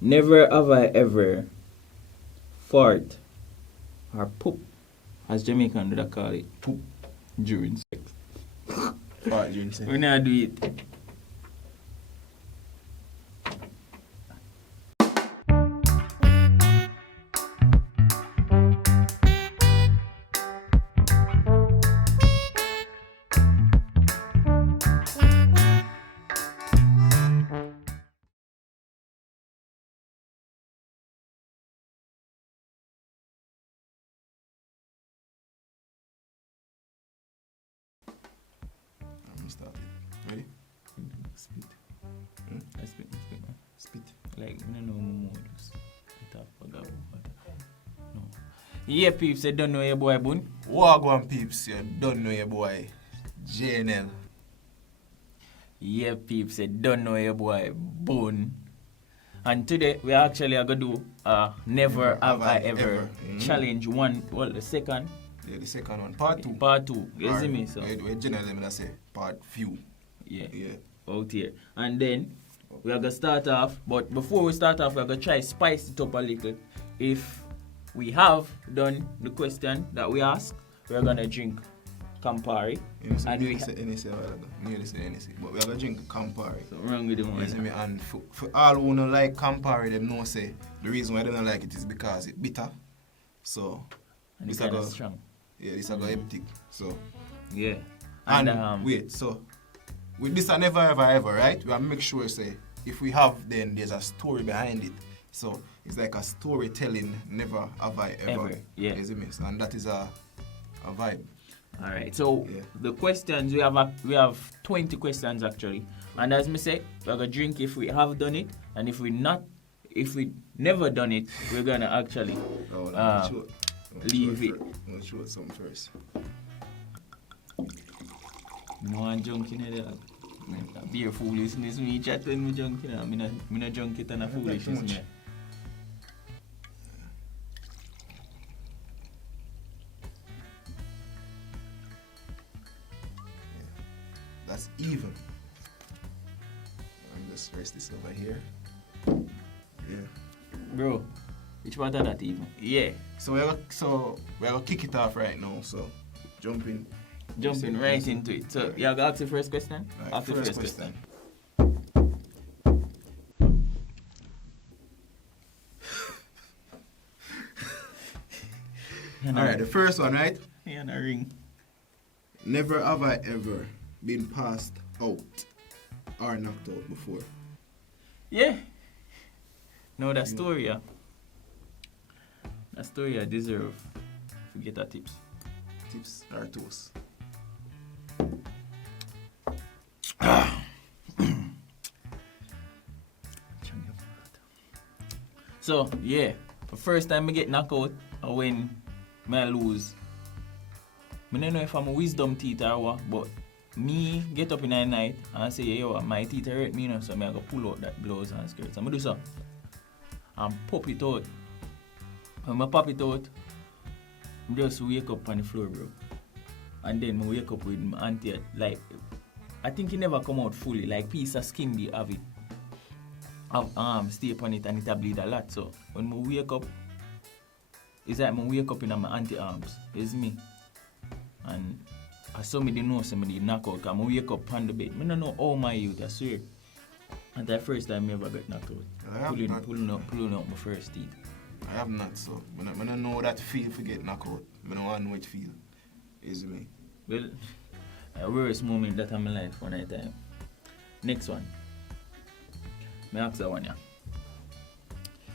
Never have I ever fart or poop, as Jamaican would call it, poop during sex. Fart during sex. We not do it. I'm start it. Ready? Spit. I spit, man. Spit. Like, I don't know more. Just it up, forgot. No. Yeah, peeps, you don't know your boy Buhn. Wagwan peeps, you don't know your boy Jnel. Yeah, peeps, you don't know your boy Buhn. And today we actually are gonna do Never Have I Ever challenge one. Well, the second. Yeah, the second one. Part 2. Part 2. You see me? So. Wait, generally, I'm say part few. Yeah. Yeah. Out here. And then we are gonna start off. But before we start off, we're gonna try spice it up a little. If we have done the question that we asked, we're gonna drink Campari. And we say NSA, but we are gonna drink Campari. So wrong with the one. You see me? And for all who don't like Campari, them know say the reason why they don't like it is because it's bitter. So And this it's kind go, of strong. yeah, this are go hectic. So Yeah. and wait, so with this are never ever ever, right? We have to make sure say if we have, then there's a story behind it. So it's like a storytelling. Never have I ever. Yeah. You see me? And that is a vibe. All right. So Yeah. the questions we have 20 questions actually, and as me say, we're gonna drink if we have done it, and if we never done it, we're gonna actually leave it. I'll show it something first. No one junk in there. Beer foolishness. Me chat when me junk in there. Me not junk it and a foolishness. Me. That's even. I'm just rest this over here. Yeah. Bro, which part of that even? Yeah. So we're gonna kick it off right now. So jumping right into it. So you have to ask the first question? Right, Ask the first question. Alright, the first one, right? Yeah, a ring. Never have I ever been passed out or knocked out before. Yeah. No, that story, yeah. That story I deserve to get that tips. Tips or toast. So, yeah. The first time I get knocked out or when I lose. I don't know if I'm a wisdom teeth or what, but me get up in the night and say, yo, my teeth hurt me, so I go pull out that blouse and skirts. I'm going to do so. And pop it out. When I pop it out, I just wake up on the floor, bro. And then I wake up with my auntie, like, I think it never come out fully, like piece of skin they have it. Stay upon it and it bleed a lot. So when I wake up, it's like I wake up in my auntie arms. It's me. And I saw me didn't know somebody knock out because I wake up on the bed. I don't know all my youth, I swear. And the first time I ever got knocked out. Pulling out my first teeth. I have not, so I don't know that feel to get knocked out. I don't want to know it feel. Is me. Well, the worst moment that I'm in life one at a time. Next one. I ask that one, yeah.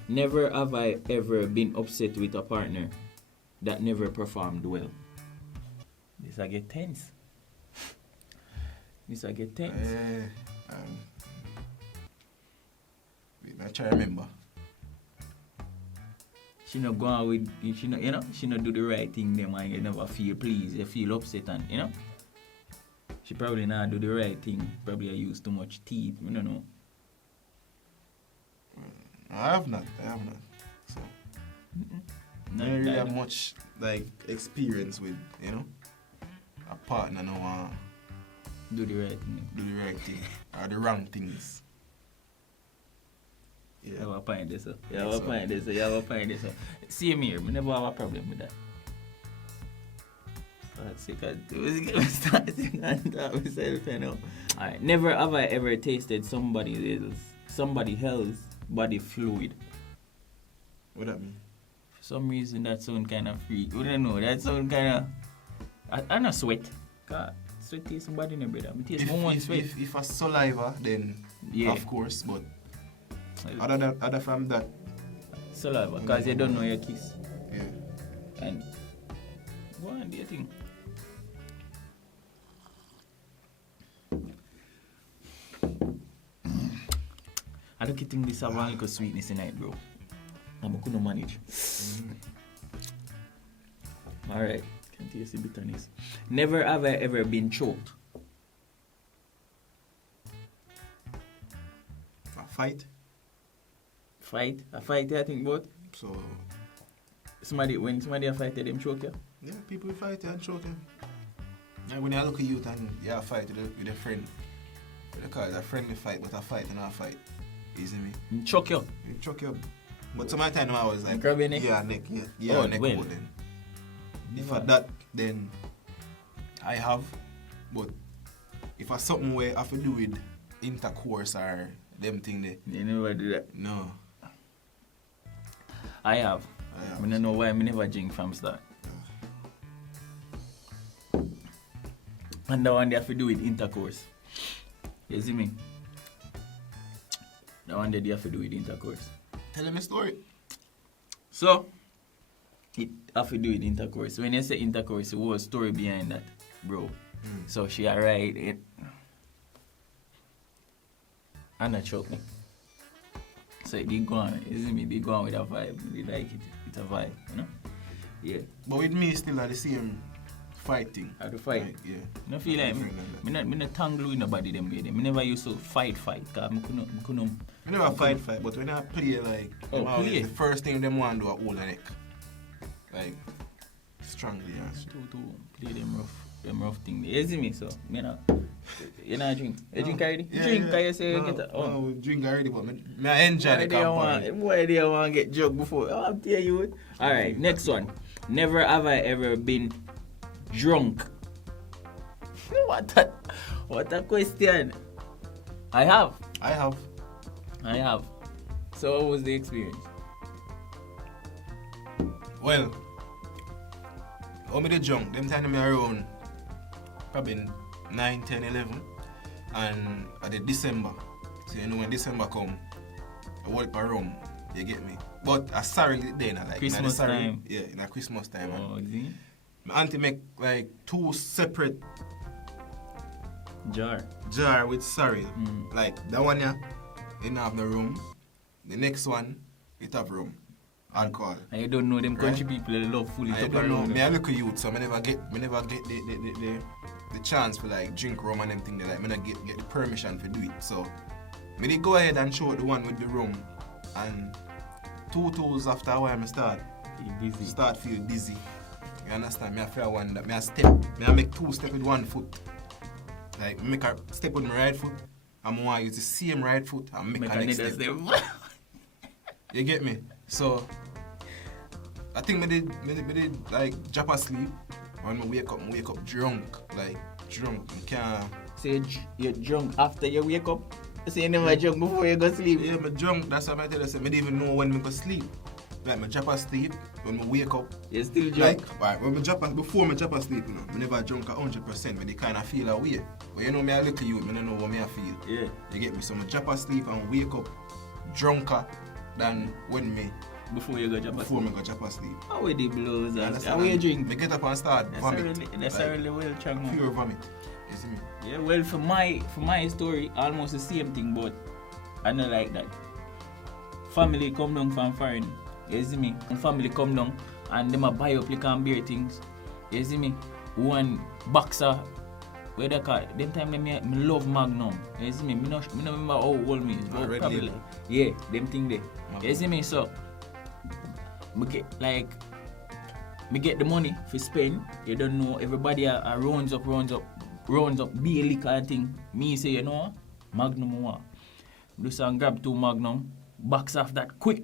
Never have I ever been upset with a partner that never performed well. This I get tense. Wait, I try to remember. She not go on with, she not do the right thing them and you never feel pleased, you feel upset and, She probably not do the right thing, probably I use too much teeth, I don't know. I have not. So I don't really have much like experience with, a partner no want do the right thing. or the wrong things. You have a point there, sir. You have a point there, sir. Same here. I never have a problem with that. Alright. Never have I ever tasted somebody else's body fluid. What that mean? For some reason that sound kind of free. I don't know. That sound kind of. I not sweat. God, sweat tastes somebody in the brother. I taste one sweat. If a saliva, then of course. But other from that, saliva, because you don't know your kiss. Yeah. And what do you think? I don't think this have a little sweetness in it, bro. I couldn't manage. Alright, can taste the bitterness. Never have I ever been choked. A fight? A fight, I think, but So, when somebody a fight, them choke you? yeah, people fight and choke them. And when you look at youth and you have a fight with a friend, they call it a friendly fight, but a fight and not a fight. You see me? Choke you? You choke you. But some of the time I was like, grab your neck? Yeah, neck, yeah, neck well. hold then. If for that, then I have. But if I something where I have to do with intercourse or them thing there, You never do that. no. I have. I don't know why I never drink from start. And the one they have to do with intercourse. You see me? The one that they have to do with intercourse. Tell them a story. So, it have to do with intercourse. When you say intercourse, what was story behind that, bro? So she arrived it. And I choke me. So it did go on, you see me? They go on with a vibe. They like it. It's a vibe, you know? Yeah. But with me, still at the same fighting. How to fight? Like, yeah. I feel like me not tangle with nobody them way. I never used to fight. Cause I couldn't. I never fight, but when I play, like, play. the first thing them want to do is hold the neck. Like, strongly, yeah. To play them rough thing. You see me? So, you know, you not drink. You drink already? Yeah, Drink, yeah. cause you say you get a... No, we drink already, but I enjoy the company. Why do you want to get drunk before? I'll tell you. Alright, next one. Never have I ever been drunk. What a question. I have. So what was the experience? Well, when me the drunk, them time me around probably 9, 10, 11. And at the December. So you know when December come, I walk a rum, you get me? But I sorry then, like Christmas time. Yeah, in a Christmas time. Oh, is it? My auntie make like 2 separate jar with sorry. Like that one yeah, it don't have no room. The next one, it have room. Alcohol. And you don't know them country people that love fully I top don't know. around. Me a little youth, so I never get the chance to like drink rum and them thing. Like me not get the permission to do it. So me did go ahead and show the one with the rum, and 2 toes after a while me start feel dizzy. You understand? Me I feel one that me I step. Me I make 2 steps with 1 foot. Like make a step with my right foot. I'm want to use the same right foot and make a next step. You get me? So I think me did like drop asleep. When I wake up drunk. Like drunk. You can't. So you're drunk after you wake up? So you never drunk before you go to sleep? Yeah, I'm drunk. That's what I tell you. I don't even know when I go sleep. Like I drop asleep. When I wake up. You're still drunk? Like, when before I drop asleep, you know, I never drunk 100%, but they kind of feel away. But you know me, I look at you, I don't know what me I feel. Yeah. You get me? So I drop asleep and wake up drunker than when me. Before you go drop asleep? Before I go drop asleep. How are the blows? How are you drink? I get up and start vomit. That's like, really well chunk. Pure vomit. You see me? Yeah, well for my story, almost the same thing, but I don't like that. Family come down from foreign. You see me? And family come down and them a buy up liquor and beer things. You see me? One boxer, where they call it? Them time me love Magnum. You see me? Me no remember how old me is. But probably like, yeah, them thing there. You see me? So me get the money for spend. You don't know, everybody rounds up beer liquor and thing. Me say, you know, Magnum one. Do some grab 2 Magnum, box off that quick.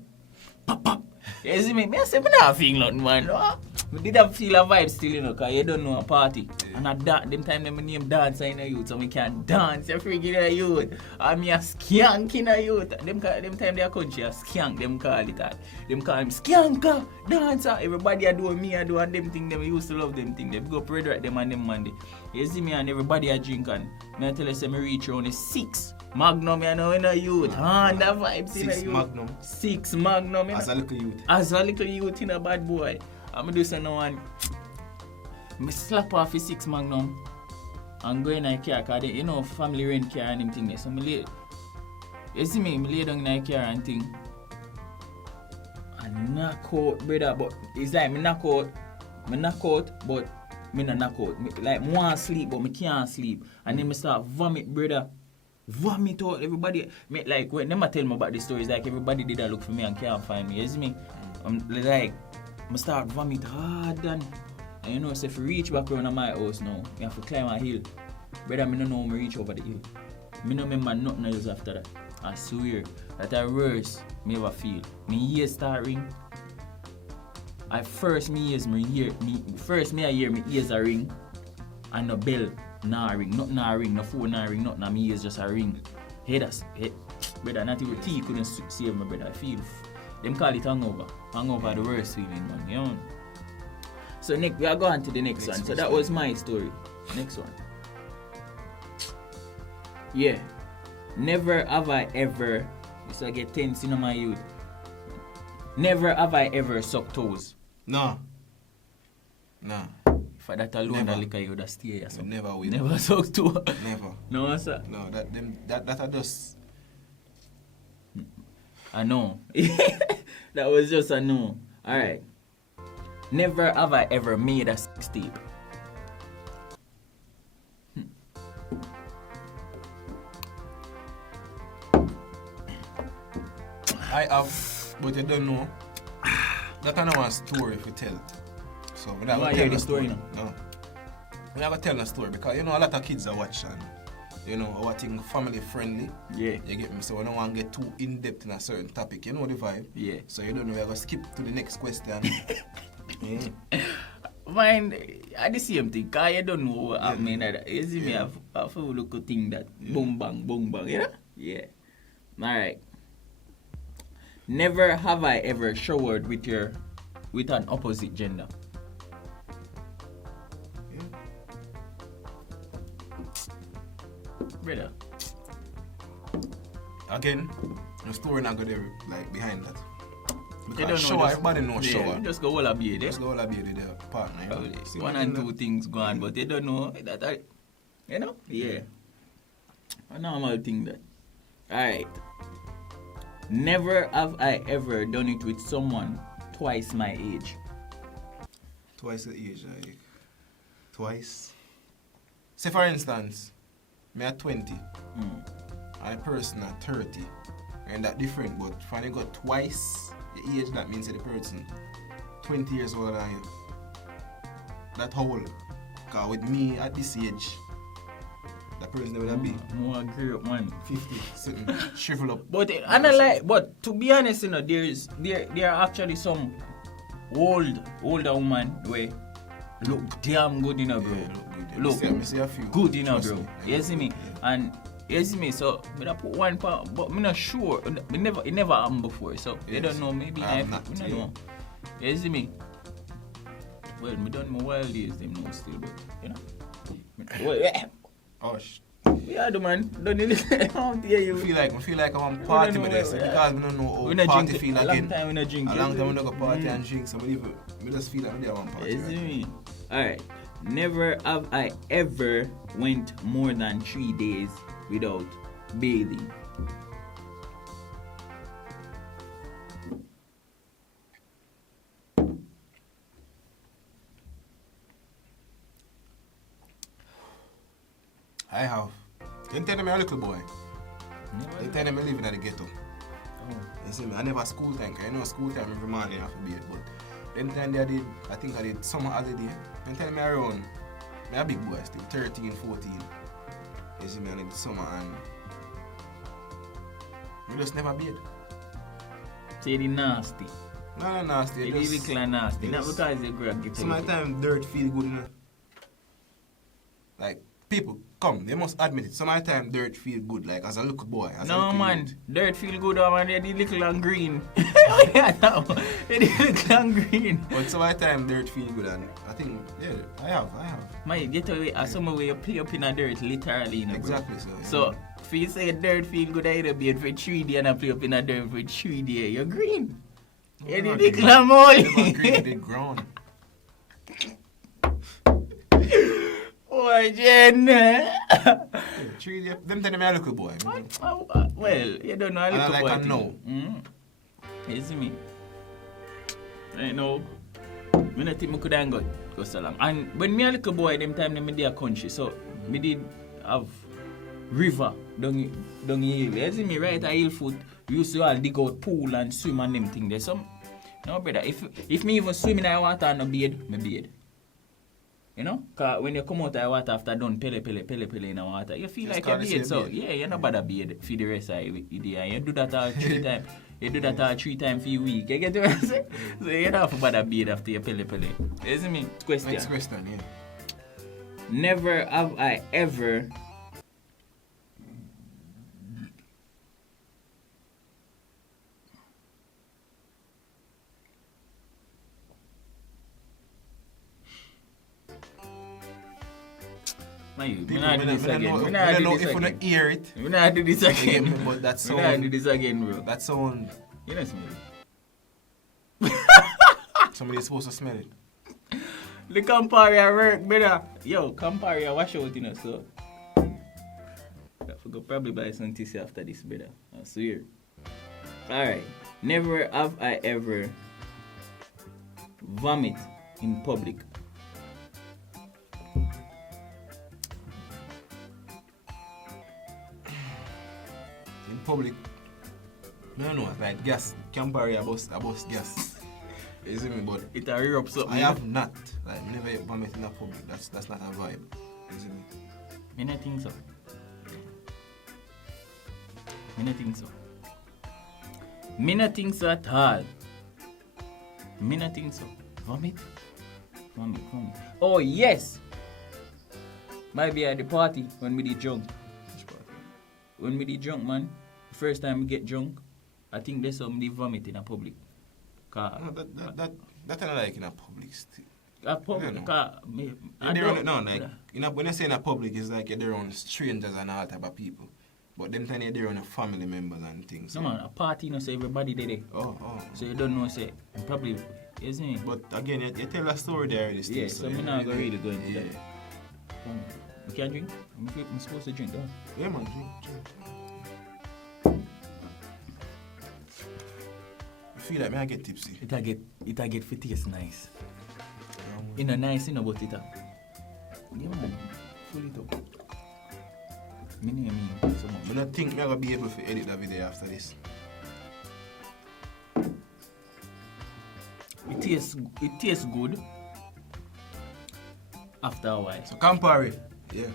Pop, pop. You see me? I say, I not feel nothing, man. I did have feel a vibe still, you know, because you don't know a party. Yeah. And them time them name dancer in a youth, so we can't dance, you freaking in a youth. And me a skank in a youth. Them time they a country, a skank, them call it that. Them call him skanker, dancer. Everybody a do, me a do, and them thing, them used to love them thing. They go parade right them and them Monday. You see me and everybody a drink and me I tell you, say me reach around 6 Magnum, you know, in a youth. And the vibes in a youth. 6 Magnum. 6 Magnum. As a little youth. As a little youth in a bad boy. I'm do say no one. Me slap off the 6 Magnum and go in a car, because you know, family rent car and them thing there. So me lay, you see me lay down in a car and thing. And knock out, brother. But it's like me knock out, but me not knock out. Like, I want to sleep, but me can't sleep. And then me start vomit, brother. Vomit out, everybody. Me, like, when them tell me about the stories, like, everybody did a look for me and can't find me. You see me? Like, I start vomit hard and you know, so if you reach back around my house now, I have to climb a hill. Brother, I don't know how I reach over the hill. I don't remember nothing else after that. I swear, that the worst I ever feel. My ears start ring. At first, me hear my ears a ring and no bell nah ring, nothing nah ring, no phone nah ring, nothing, my ears just a ring. Hey, brother, not even tea couldn't save me, brother. I feel, them call it hangover. Hangover the worst feeling, man, you know? So Nick, we are going to the next one. So that was my story. Next one. Yeah. Never have I ever, so I get tense in my youth. Never have I ever sucked toes. No. For that alone, that liquor you would have stay. So. Never will. Never sucked toe. Never. No, sir. No, that are just. I know. That was just a no. Alright. Never have I ever made a sex tape. I have, but you don't know. That kind of one story if you tell it. So we never tell the story now. No. We never tell the story because you know a lot of kids are watching. You know, our thing family friendly. Yeah. You get me? So we don't want to get too in depth in a certain topic. You know the vibe? Yeah. So you don't know, we're going to skip to the next question. Mind, I the same thing, because you don't know what I mean. You see me, I feel look a thing that boom bang, you know? Yeah. Alright. Never have I ever showered with an opposite gender. Brother. Again, the story not good there, like behind that. They don't know, shower, everybody knows shower. Just go all a beer there. Just go all a beer with their partner. You know? One and two things go on, but they don't know that. You know? Yeah. A normal thing that. Alright. Never have I ever done it with someone twice my age. Twice the age, like. Twice. Say for instance, me at 20 and a person at 30. And that different, but if I got twice the age, that means the person 20 years older than you. That whole. Because with me at this age, that person would be more agree up, man. 50, sitting, shrivel up. But but to be honest, you know, there are actually some older woman where look damn good in a bro. Yeah, look me see a few. Good in a bro. You see me? Yeah. And you see me, so I put one part, but I'm not sure. It never happened before, so you don't know. Maybe I don't know. You see me? Well, me done my wild days, them know still, but you know. Well, oh, yeah, the man. Don't you hear you? I feel like I want to party with this because I don't know how party feel again. A long time we not drink. A long time we don't go party and drink, so I just feel like I want to party. You see me? Alright. Never have I ever went more than 3 days without bathing. I have. You tell me I'm a little boy. You tell me I live in the ghetto. Oh. You see me? I never school time. I know school time every morning I have to be it, but then time I think I did summer holiday. Then tell me around, I'm a big boy still, 13, 14. You see me, I did summer and I just never bathe. Say the nasty. No, nasty. It is little and nasty. Not Yes. because you grow up. Sometimes dirt feel good, no? Like, people, come, they must admit it. Sometimes dirt feel good, like, as a little boy. As a No, little man. youth. Dirt feel good, man. They're the little and green. They're the little and green. But sometimes dirt feel good, and I think, yeah, I have. Man, get away. Some way you play up in a dirt, literally, you know, bro. Exactly, so. So, if you say dirt feel good, I be for 3 days and I play up in a dirt for 3 days. You're green. You're the little and molly. Green, they grown. Oh, Jen. 3 days, them tell me a little boy. Well, you don't know a And I little like boy. a no. You see me? Right now, I don't think I could have go so long. And when me a little boy, them time me there country, so me did have river down hill. You see me right at hill foot, we used to all dig out pool and swim and them thing there. So, no brother, if me even swim in the water and no bathe, me bathe. You know? Because when you come out of the water after done pele in the water, you feel Just like you bathe. So, bathe. yeah, you're not bother bathe for the rest of the day. And you do that all 3 times. You do that all 3 times for a week. You get what I'm saying? So, you don't have to bother bathe after you pele. You see me? Question. Next question, yeah. Never have I ever Man, People, we not do this again. We I not don't do know this if you again. hear it. We not do this again. But that We not do sound, this again, bro. that sound, You know smell somebody's supposed to smell it. the Campari work, brother. Yo, Campari wash out, you know, so. I forgot probably buy some tissue after this, brother. I swear. Alright. Never have I ever vomit in public. In public, I don't know, like gas, Campari, I bust gas. You see me, but It a rear up something. I have not. Like, never yet vomit in a public. That's not a vibe. You see me? Me not think so. Me not think so. Me not think so at all. Me not think so. Vomit? Vomit. Oh yes! Might be at the party when we did drunk. When we did drunk, man. First time we get drunk, I think there's somebody vomit in a public. No, that I like in a public still. A public, Yeah, no. When you say in a public, it's like you're there on strangers and all type of people. But them time you're there on family members and things. No man, a party, you know, say everybody there. Oh. So you don't know, say, probably, isn't it? But again, you tell a story there already still. Yeah, so me not gonna really go into yeah. that. You can't drink? I'm supposed to drink, though. Yeah, man, drink. I feel like me I get tipsy. It a get for taste nice. You know, nice, you know, but it a... Yeah, man. Full it up. Me know me so much. I don't think I'm going to be able to edit that video after this. It tastes good. After a while. So Campari, yeah.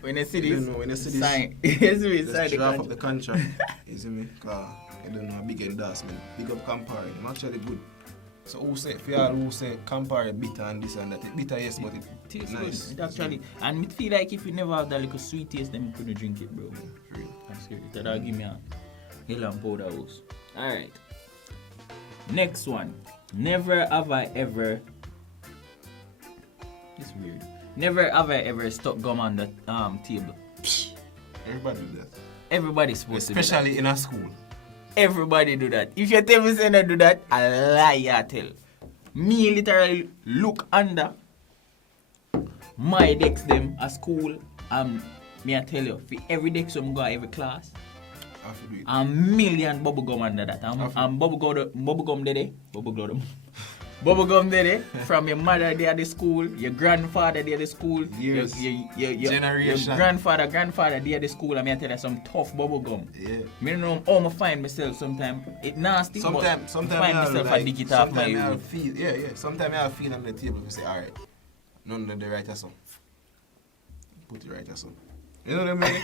When you see You this, don't know, when you see this, sign. You see me, sign just the draft contract. up the contract. You see me? Because I don't know, a big endorsement. Big up Campari. I'm actually good. So who say, for y'all who say Campari bitter and this and that, it bitter yes, but it Tastes nice. good. It actually, and it feel like if you never have that little sweet taste, then you couldn't drink it, bro. For real. That's good. That'll give me a hill and powder house. Alright. Next one. Never have I ever. It's weird. Never have I ever stuck gum on the table. Everybody do that. Everybody's supposed to do Especially in a school. that. Everybody do that. If you tell me say not do that, I lie I tell. Me literally look under my decks them at school. Me I tell you, for every deck some go every class. I have to do it. A million bubble gum under that. Awesome. And bubble gum there. Bubble gum there. From your mother there at the school, your grandfather there at the school, Years. your Generation. grandfather there at the school. I mean, I tell you some tough bubble gum. Yeah. Me don't know how I find myself sometimes. It nasty, Sometimes but I find myself a dig it off my I'll road. feel, yeah. Sometimes I'll feel on the table to say, alright, none of the right or so. Put it right or so. You know what I mean?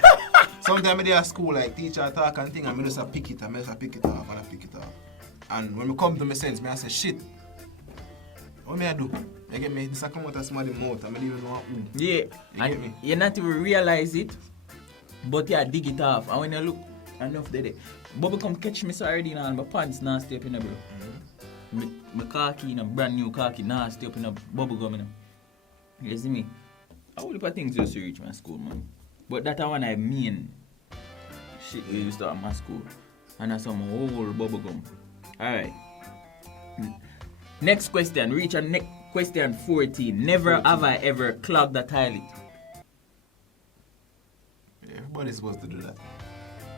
Sometimes they at school, like teacher talk and thing, and I just pick it off and I pick it off. And when I come to my sense, I say, shit, what may I do? You get me? This I come out of somebody's mouth, I don't even know who. Yeah, Get me? you not even realize it, but you dig it off. And when you look enough there, bubble come catch me so already now, and my pants now stay up in the bro. My khaki, brand new khaki, now stay up in the bubble gum. You see me? I will put things just to reach my school, man. But that's one I mean. Shit, we used to have my school. And that's some whole bubble gum. Alright. Next question. Reach on next question 14. Never have I ever clogged the toilet. Everybody's supposed to do that.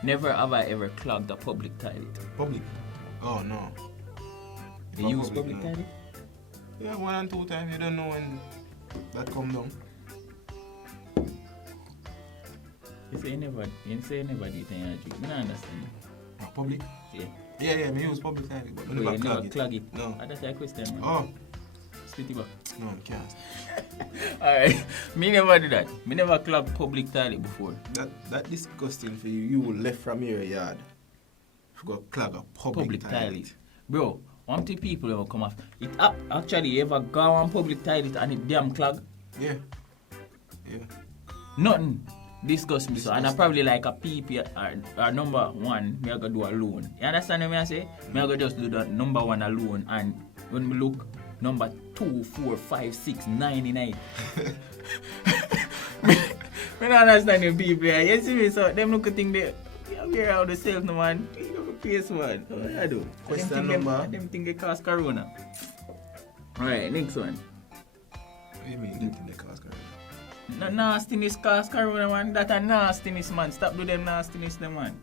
Never have I ever clogged a public toilet. Public? Oh, no. You use public toilet? Yeah, 1 and 2 times. You don't know when that come down. You say you never did it and you drink. I don't understand. Public? Yeah. Yeah, me use public toilet, but You never never clog clog it. No. That's a question, man. Oh, Spit it back. no, I can't. Alright. Me never do that. Me never clog public toilet before. That disgusting for you. You left from your yard. You go clog a public toilet. Bro, one two people ever come off. It actually you ever go on public toilet and it damn clog? Yeah. Nothing disgust me so. And I probably like a PP or number one, me I go do alone. You understand what I say? Me I go just do that number one alone, and when me look number 2, 4, 5, 6, 99. Me don't understand the people here. You see me, so them look at thing they wear out themselves no man. You know the face man. So what I do? Question number? Them think they cause corona. Alright, next one. What do you mean? Them think they cause corona? No nastiness cause corona man. That a nastiness man. Stop do them nastiness them man.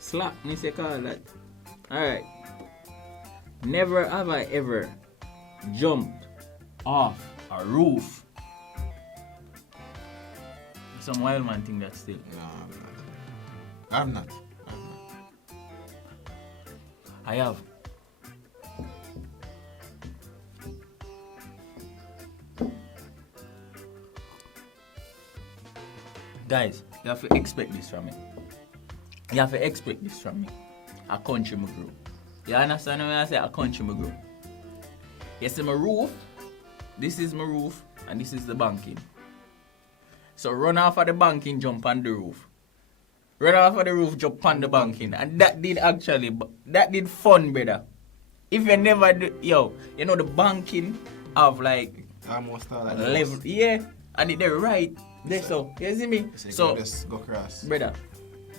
Slap me say call that. Alright. Never have I ever jumped off a roof. Some wild man think that still. No, I'm not. I have. Guys, you have to expect this from me. You have to expect this from me. A country me grow. You understand when I say a country me grow? You see my roof, this is my roof, and this is the banking. So run off of the banking, jump on the roof. Run off of the roof, jump on the banking. And that did fun, brother. If you never do, you know the banking of like Almost all like level, yeah, and they're right there, so you see me? So just go cross. Brother,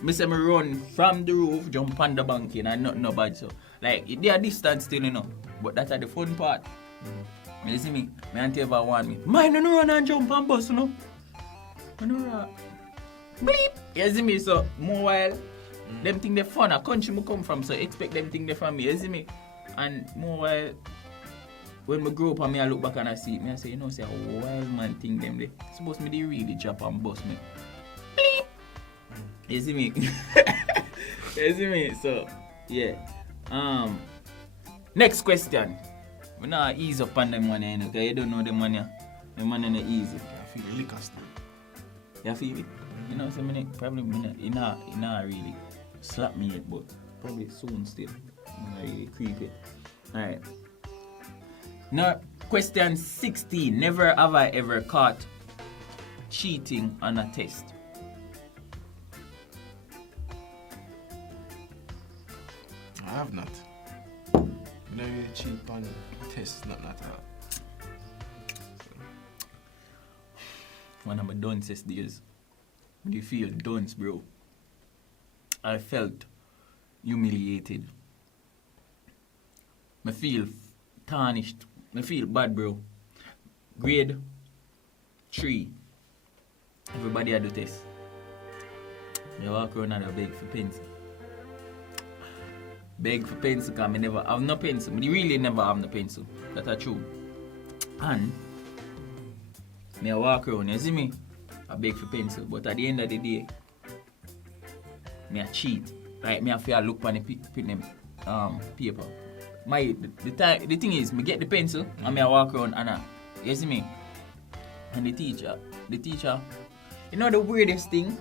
me say me run from the roof, jump on the banking, and nothing no bad, so like they are distance still, you know, but that's the fun part. You see me? My auntie ever want me, mine no run and jump and bust, you know. Bleep! You see me? So more while them think they fun, a country me come from, so expect them think they from me, you see me? And more while when I grow up and I look back and I see it, I say, you know, say a wild man thing them they supposed me they really drop and bust me. Bleep! You see me? You see me? So yeah. Next question. We not ease up on them money, you know, because you don't know the money. The money not easy. I feel the liquor still. You feel it? You know, so probably you not really slap me yet, but probably soon still. You not really creep it. Alright. Now, question 16. Never have I ever caught cheating on a test. I have not. I don't really cheat on tests, not at all. One of my dunces days. When you feel dunce, bro. I felt humiliated. I feel tarnished. I feel bad, bro. Grade 3. Everybody had the test. I walk around and I beg for pencil. Beg for pencil because I never have no pencil. I really never have no pencil. That's true. And I walk around, you see me? I beg for pencil. But at the end of the day, I cheat. Right? I feel look on the paper. The thing is, I get the pencil and I walk around and you see me? And the teacher, you know the weirdest thing?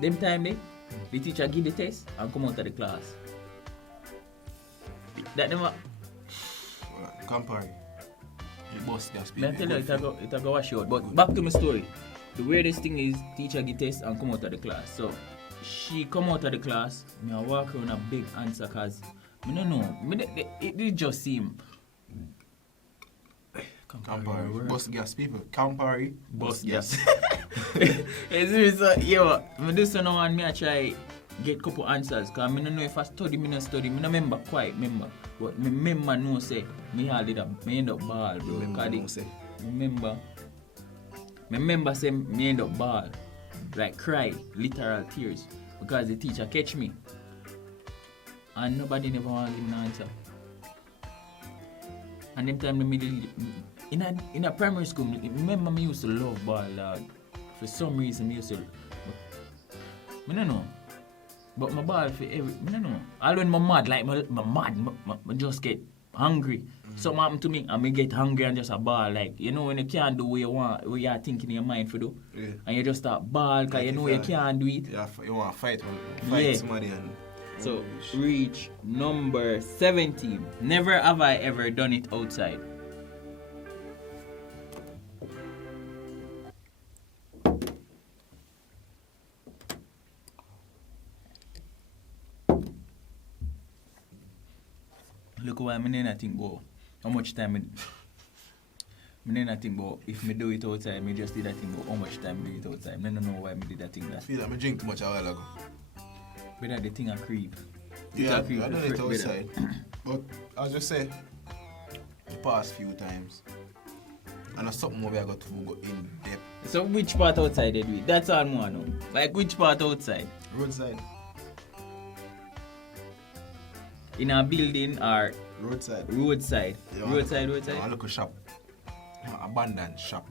Them time the teacher give the test and come out of the class. That never. Campari. You bust gas Me I people. tell you, it a go wash out. But back to my story. The weirdest thing is teacher get test and come out of the class. So she come out of the class, me I walk around a big answer cause I don't know. It just seem Campari. Bust gas people. Campari. Bust gas. So, yo, me do so now and me I try get couple answers cause I don't know if I study, me not study. Me not remember quite remember. But me remember no say me end up ball bro. Remember say me end up ball. Like cry, literal tears. Because the teacher catch me. And nobody never want to give me an answer. And them time in a primary school, remember me used to love ball, dog. For some reason, me used to. I don't know. But my ball for every. I don't know. All when I'm mad, like my mad, I just get hungry. Something happen to me, and me get hungry and just a ball. Like, you know, when you can't do what you want, what you're thinking in your mind for do. Yeah. And you just start ball, because you know you can't do it. Yeah, you want to fight Yeah. somebody and... So, reach number 17. Never have I ever done it outside. Look why I didn't think about how much time I didn't think about if me do it outside, me just did that thing about how much time I do it outside. I don't know why I did that thing that. I feel like I drink too much a while ago. Better the thing a creep. Yeah, I creep done it outside. But I'll just say, the past few times, and that's something more I got to go in depth. So which part outside they do it? That's all I want to know. Like which part outside? Roadside. In a building or Roadside. roadside? Yeah, Roadside. I look a shop. Abandoned shop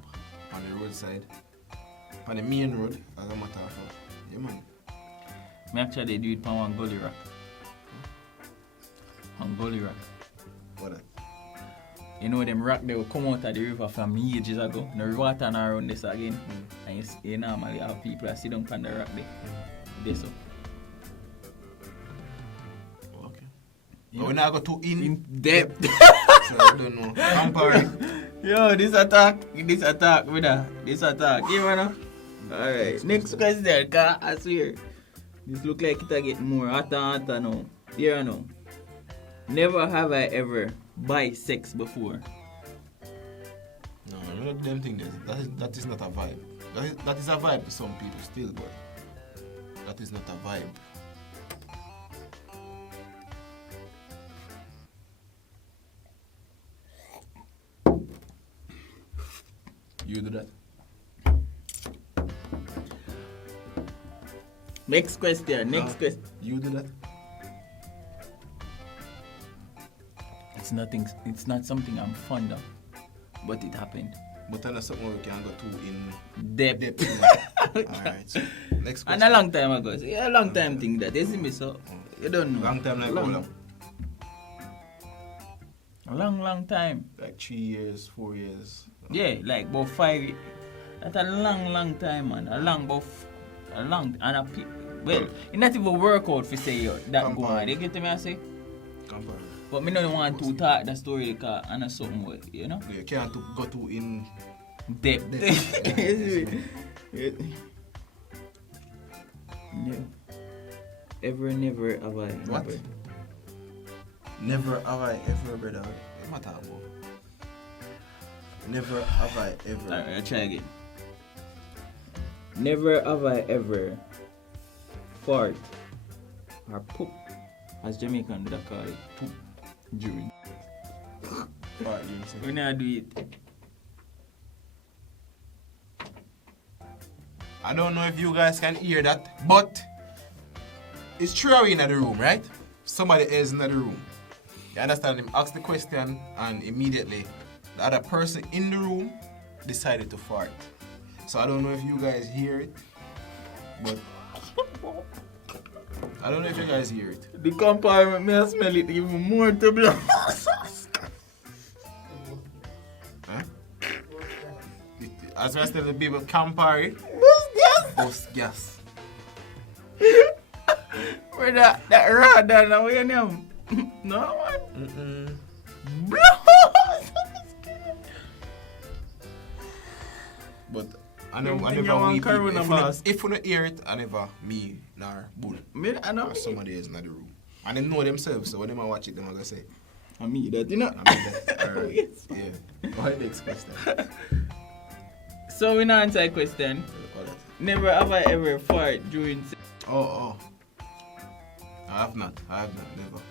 on the roadside. On the main road, as a matter of fact. Yeah, man. Me actually do it on one gully rock. On gully rock. What that? You know them rock they will come out of the river from ages ago. The water not around this again. And you normally have people that sit down on the rock there. This up. Okay. But we now go too in depth. So I don't know. Campari. Yo, this attack, brother. This attack. You wanna? Alright. Next question, cause I swear. This look like it'll get more hotter now. Here now. Never have I ever buy sex before. No, I don't them think that is not a vibe. That is a vibe to some people still, but that is not a vibe. You do that. Next question. You do that. It's not something I'm fond of. But it happened. But that's something we can go to in Depth. Alright. So next question. And a long time ago. See, a long time thing that. You see me so? You don't know. Long time like how long? A long time. Like 3 years, 4 years. Yeah, like about 5 years. That's a long time, man. Well, it not even work out for say that go on. You get to me I say? Campari. But me don't want to talk the story because I know something with, you know? Yeah, can't go to in depth. Yeah. Never have I. What? Never have I ever, brother. What matter about? Never have I ever. Alright, I'll try again. Never have I ever fart or poop, as Jamaican would call it, poop during. When I do it. I don't know if you guys can hear that, but it's true in the room, right? Somebody else in the room. You understand him? Ask the question and immediately the other person in the room decided to fart. So I don't know if you guys hear it, but I don't know if you guys hear it. The compartment may smell it even more to blow. Huh? As I tell the people, Campari. Bust gas. Where that rod down now, where you name? No, man. But I never think you we want people. coronavirus? If you don't hear it, I never me nor Buhn. I know. Or somebody else in the room. And they know themselves, so when they watch it, they're gonna say, I mean that, you know. I mean that. Alright. Yes. Yeah. Go ahead, next question. So we now answer a question. Never have I ever fart during sex. Oh. I have not, never.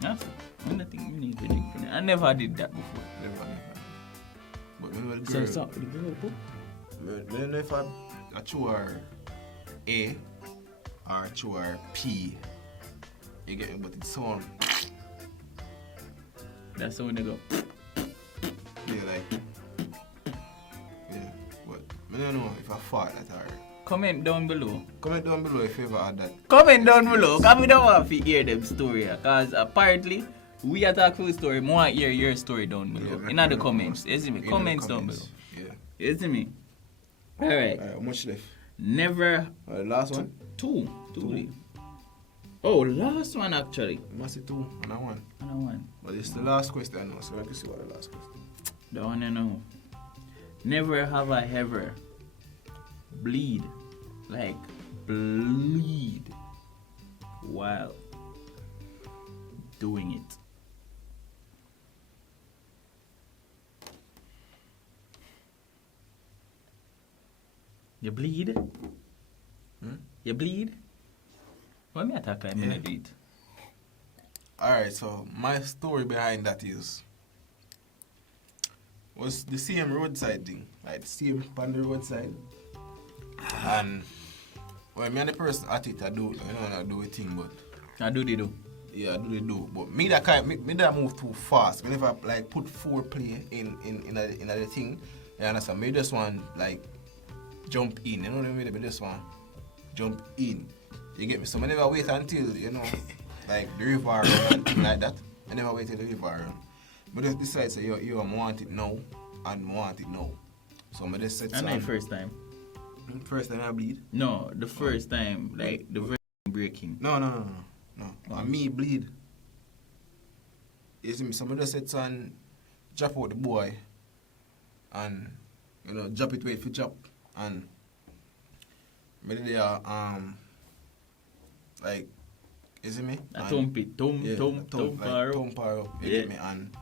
That's one thing we need to drink from it. I never did that before. Never. But when we were girl, So the girl poop? I don't know if I chew her A or chew her P. You get me? But it's so That's how they go. yeah, like yeah. But I don't know if I fart at her. Comment down below. Comment down below if you ever had that. Comment down below, because we don't want to hear them story. Because apparently, we are talking for the story. I want to hear your story down below. Yeah, In the comments. You see me? Comments down below. Yeah. You see me? Alright. Alright, how much left? Never. Last one? Two. Oh, last one actually. Must say 2 and a 1. And a one. But it's the last question now, so I can see what the last question. The one I know. Never have I ever bleed while doing it. You bleed? You bleed? Why me attack like me do it? Alright, so my story behind that was the same roadside thing. Like the same on the roadside. And well, me and the person at it, I do a thing, but I do the do. yeah, I do the do. But me that move too fast. Me never like put foreplay in the thing. You understand? Me just want like jump in. You know what I mean? Me just want jump in. You get me? So I never wait until, like the river run and things like that. I never wait till the river run. But just decide say you want it now and want it now. So I just set And the first time. First time I bleed? No, the first time, like the virgin breaking. No. And me bleed. You see me? Somebody just said son, drop out the boy and drop it wait for drop and me there like you see me? Thump it, thump her up. Thump her up, you get me? And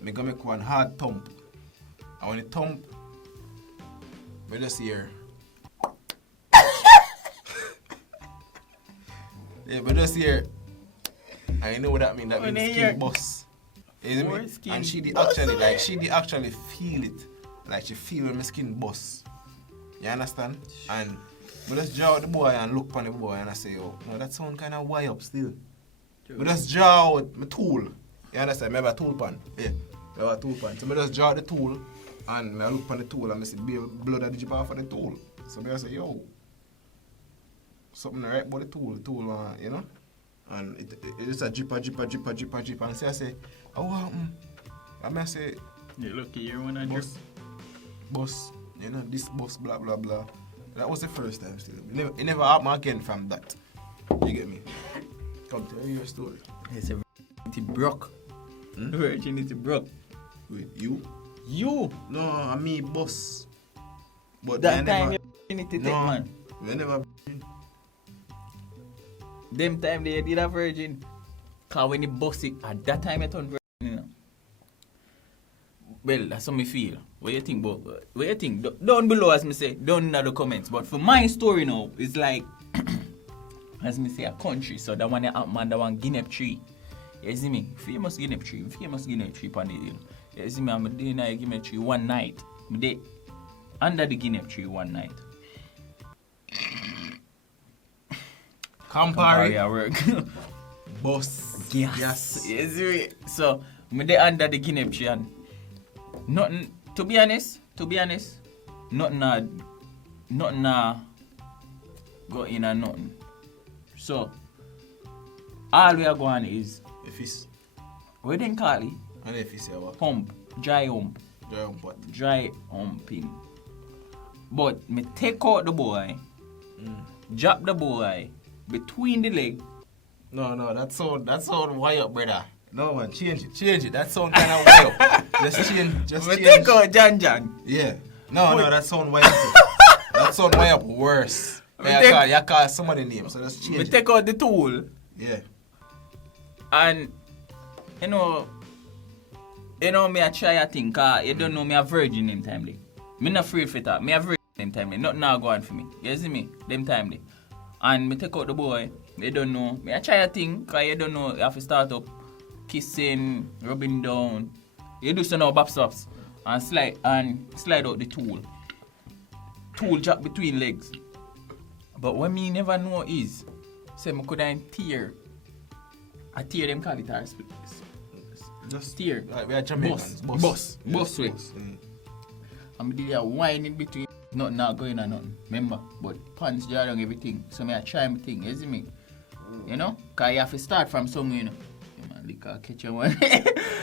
me gonna make one hard thump. And when it thump, me just hear yeah, but just here, I know what that means. That means skin bust. And she did actually feel it. Like she feel when my skin bust. You understand? And I just draw out the boy and look on the boy and I say, oh, no, that sound kind of way up still. I just draw out my tool. You understand? I have a tool pan. Yeah, I have a tool pan. So I just draw the tool and I look on the tool and I see blood that drip off of the tool. So I say, yo, something right about the tool, and it just a drip. And so I say, oh, what happened? And I say, you lucky you're one of bus, this bus, blah, blah, blah. That was the first time still. It never happened again from that. You get me? Come tell me your story. It's a virginity broke. Virginity broke. Wait, you? You? No, I mean bus. But that time you virginity take, man. We never. Them time they did a virgin. Cause when you bust it, at that time you turn virgin, Well, that's how me feel. What you think about? What you think? Down below, as me say, down in the comments. But for my story now, it's like, as me say, a country. So that one man, that one Guinea tree. You see me? Famous Guinea tree on the hill. You see me? I'm doing a Guinea tree one night. I'm there under the Guinea tree one night. Campari work. Boss. Yes. You see me? So, I'm there under the Guinea tree and nothing, to be honest, nothing go in and nothing. So, all we are going is if it's what do you call it? And if it's what? Hump. Dry hump. Dry hump what? Dry humping. But me take out the boy, drop the boy between the leg No, that sound way up, brother. No man, change it. That sound kind of way up. Just change. We take out Jan. Yeah. No, that sound way up. That sound way up worse. You call somebody name, so just change We it. take out the tool. Yeah. And you know, me I try a thing, cause you don't know me a virgin them timely. Me not afraid for that. Me a virgin them timely. Nothing now go on for me. You see me? Them timely. And me take out the boy. You don't know. Me I try a thing, cause you don't know. You have to start up kissing, rubbing down. You do some now bap stops and slide out the tool. Tool drop between legs. But what me never know is, say me could tear. I tear them call it split. Just tear. Like we are Jamaicans. Boss way. Mm. I'm doing a wine in between. Nothing not going on nothing. Remember? But pants jar down everything. So me I try my thing, you see me? You know? Cause you have to start from somewhere, you know. Yeah, man, liquor catch you one.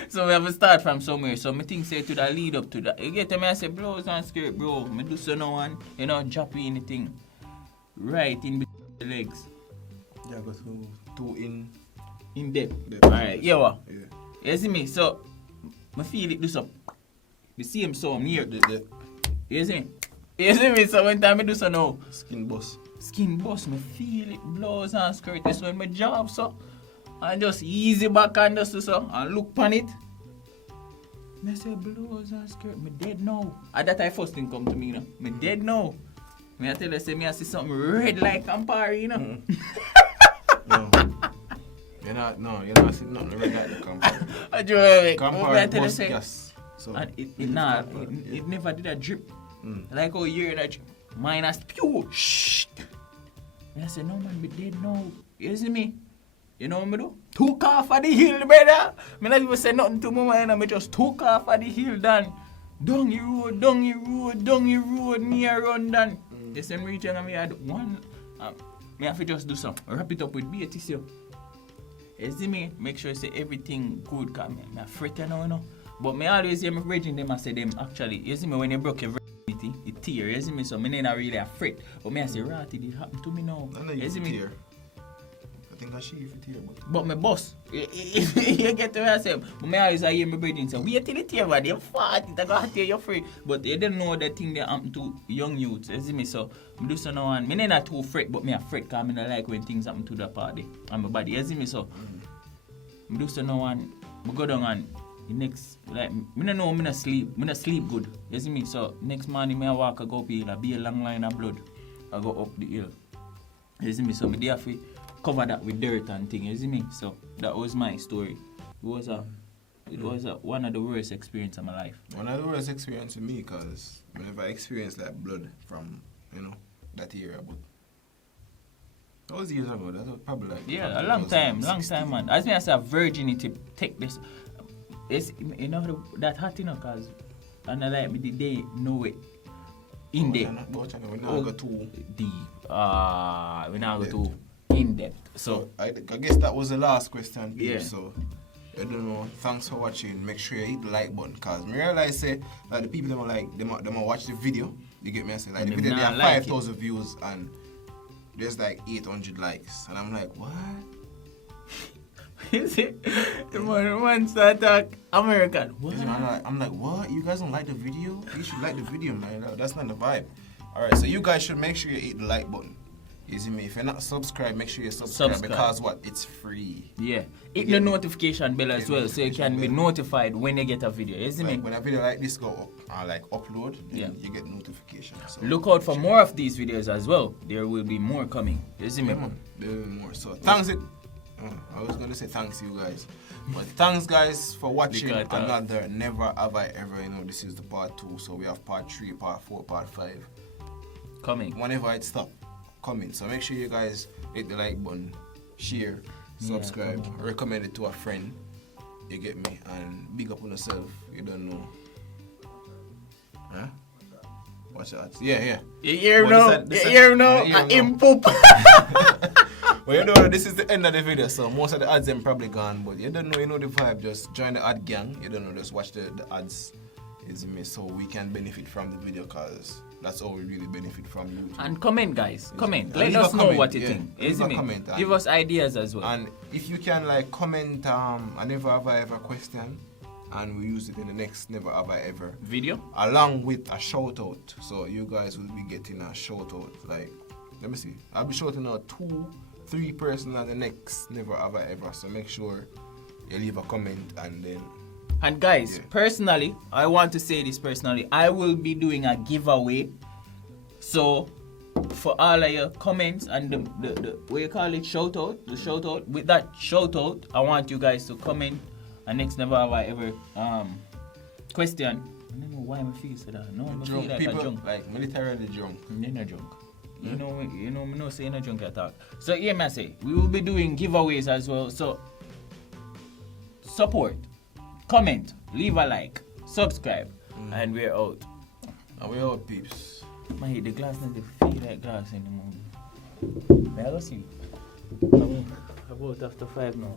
So we have to start from somewhere. So me think say to that lead up to that. You get me, I say blows and skirt, bro. Me do so no one, you know, drop in the thing. Right in between the legs. Yeah, go to In depth. Depth. Alright, yeah what? Yeah. You see me? So I feel it do so. The same sound here. You see me? You see me? So when time I do so now. Skin boss, me feel it, blows and skirt. This when my job so. And just easy back and just so. And look on it. Me say blows and skirt. Me dead now. And that I first thing come to me, you know. Me dead now. Me I tell you, say me I see something red like Campari, you know. No. You're not seeing nothing red like the Campari. I do Campari boss gas. So and it never did a drip. Like how you hear that drip. Mine has pure. Shh. I say, no man, be dead now. You see me? You know what I do? Took off of the hill, brother. Me not even say nothing to my man. I just took off of the hill, done. Down the road, near run done. The same region and me had one. Me have to just do some. Wrap it up with BATC. You see me? Make sure you say everything good, cause me fret you know. But me always hear my brethren them I say them actually. You see me when you broke your virginity, it tear. You see me? So me not really afraid. But me I say right, it happened to me now. You see me? Tear. I think I see if it tear, but my boss, you get to what I say. But me always hear my brethren say, wait till it tear, man. They fart, it gonna tear you free. But they don't know the thing that happen to young youths. You see me? So I do so now and me not too afraid, but me afraid cause me not like when things happen to the party and my body. You see me? So I do so now and I go down and the next, like, me don't know, me not sleep good. You see me? So next morning me I walk, I go up hill, I be a long line of blood. I go up the hill. You see me? So me have to cover that with dirt and thing, you see me? So that was my story. It was one of the worst experiences of my life. One of the worst experiences for me, because I never experienced like blood from, that era, but that was years ago. That was probably like a long time, man. As me I say, virginity take this. It's that hot, cause and I like me the day know it in depth. We now go too deep. We now go too in depth. So I guess that was the last question. Yeah. So I don't know. Thanks for watching. Make sure you hit the like button, cause I realize say like the people them watch the video. You get me? I say like the video they have 5,000 views and there's like 800 likes, and I'm like, what? You see, the one start talk American. What? I'm like, what? You guys don't like the video? You should like the video, man. That's not the vibe. Alright, so you guys should make sure you hit the like button. You see me? If you're not subscribed, make sure you subscribe. Because what? It's free. Yeah. Hit the notification bell as well, so you can be notified when you get a video. You see me? When a video like this go up, upload, you get notifications. So look out for more of these videos as well. There will be more coming. You see me? Yeah, man. There will be more. So thanks I was gonna say thanks you guys, but thanks guys for watching another Never Have I Ever. This is the part 2, so we have part 3, part 4, part 5 coming whenever it stop coming. So make sure you guys hit the like button, share, subscribe, recommend it to a friend. You get me? And big up on yourself. You don't know. Huh? Watch that. Yeah. You hear now? I'm poop. Well, this is the end of the video, so most of the ads them probably gone, but you don't know, the vibe. Just join the ad gang. You don't know, just watch the ads. Is me, so we can benefit from the video, cause that's how we really benefit from you. And comment, guys. Comment. And Let leave a us know comment, what you yeah. think. Leave Isn't a it? comment, Give us ideas as well. And if you can like comment a never have I ever question, and we use it in the next never have I ever Video? along with a shout out. So you guys will be getting a shout out. Like, let me see. I'll be shouting out 2-3 person at the next never have I ever. So make sure you leave a comment and then. And guys, Yeah. personally, I want to say this personally. I will be doing a giveaway. So for all of your comments and the what you call it, shout out, the shout out. With that shout out, I want you guys to comment a next never have I ever question. I don't know why I feel so that. No, I feel like people a drunk. like militarily drunk. You're not drunk. You know, me no say you're not drunk at all. So yeah, man, say we will be doing giveaways as well. So support, comment, leave a like, subscribe, and we're out. And we out, peeps. I hit the glass and they feel like glass in the morning. May I go sleep? About after 5 now.